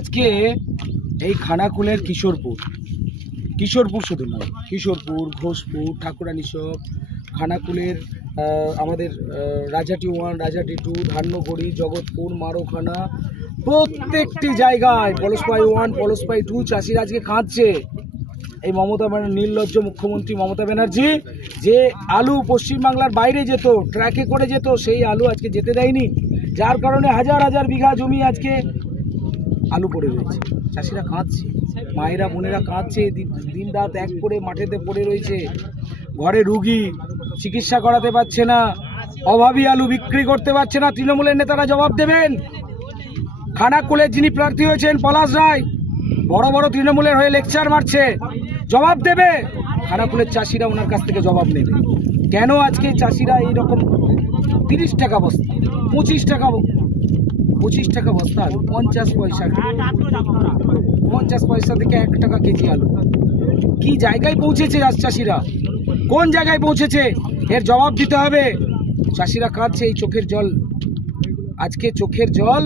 আজকে এই খানাকুলের কিশোরপুর শুধু নয়, কিশোরপুর, ঘোষপুর, ঠাকুরানী সব, খানাকুলের আমাদের রাজাটি 1, রাজাটি 2, ধান্যগড়ি, জগৎপুর, মারোখানা, প্রত্যেকটি জায়গায় পলসপাই 1, পলসপাই 2 চাষিরা আজকে কাঁদছে। এই মমতা ব্যানার্জি, নির্লজ্জ মুখ্যমন্ত্রী মমতা ব্যানার্জি যে আলু পশ্চিমবাংলার বাইরে যেত, ট্র্যাকে করে যেত, সেই আলু আজকে যেতে দেয়নি, যার কারণে হাজার হাজার বিঘা জমি আজকে আলু পড়ে রয়েছে। চাষিরা কাঁদছে, মায়েরা বোনেরা কাঁদছে, দিন রাত এক করে মাঠেতে পড়ে রয়েছে। ঘরে রুগী, চিকিৎসা করাতে পারছে না, অভাবী আলু বিক্রি করতে পারছে না। তৃণমূলের নেতারা জবাব দেবেন। খানাকুলের যিনি প্রার্থী হয়েছেন পলাশ রায়, বড় বড় তৃণমূলের হয়ে লেকচার মারছে, জবাব দেবে। খানাকুলের চাষিরা ওনার কাছ থেকে জবাব নেবে। কেন আজকে চাষিরা এইরকম 30 টাকা বস্তা, 25 টাকা বস্তা আলু, 50 পয়সা থেকে 1 টাকা কেজি আলু, কি জায়গায় পৌঁছেছে চাষিরা? কোন জায়গায় পৌঁছেছে? এর জবাব দিতে হবে। চাষিরা কাঁদছে, এই চোখের জল, আজকে চোখের জল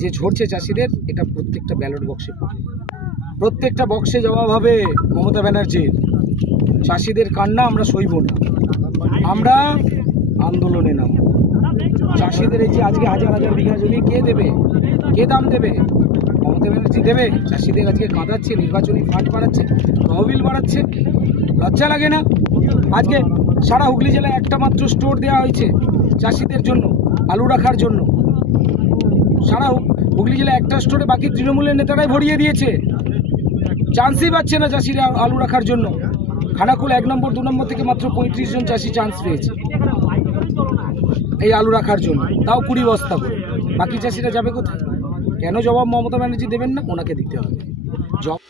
যে ঝরছে চাষিদের, এটা প্রত্যেকটা ব্যালট বক্সে পড়ে, প্রত্যেকটা বক্সে জবাব হবে মমতা ব্যানার্জির। চাষিদের কান্না আমরা সইব না, আমরা আন্দোলনে নাম। চাষিদের এই যে আজকে হাজার হাজার বিঘা জমি কে দেবে, কে দাম দেবে? মমতা ব্যানার্জি দেবে? চাষিদের আজকে কাঁদাচ্ছে, নির্বাচনী ফান্ড বাড়াচ্ছে, তহবিল বাড়াচ্ছে, লজ্জা লাগে না? আজকে সারা হুগলি জেলায় একটা মাত্র স্টোর দেওয়া হয়েছে চাষিদের জন্য, আলু রাখার জন্য। সারা হুগলি জেলায় একটা স্টোরে বাকি তৃণমূলের নেতারাই ভরিয়ে দিয়েছে, চান্সই পাচ্ছে না চাষিরা আলু রাখার জন্য। খানাকুল 1 নম্বর 2 নম্বর থেকে মাত্র 35 জন চাষি চান্স পেয়েছে এই আলু রাখার জন্য, তাও 20 বস্তা করে। বাকি চাষিরা যাবে কোথায়? কেন জবাব মমতা ব্যানার্জি দেবেন না? ওনাকে দিতে হবে জবাব।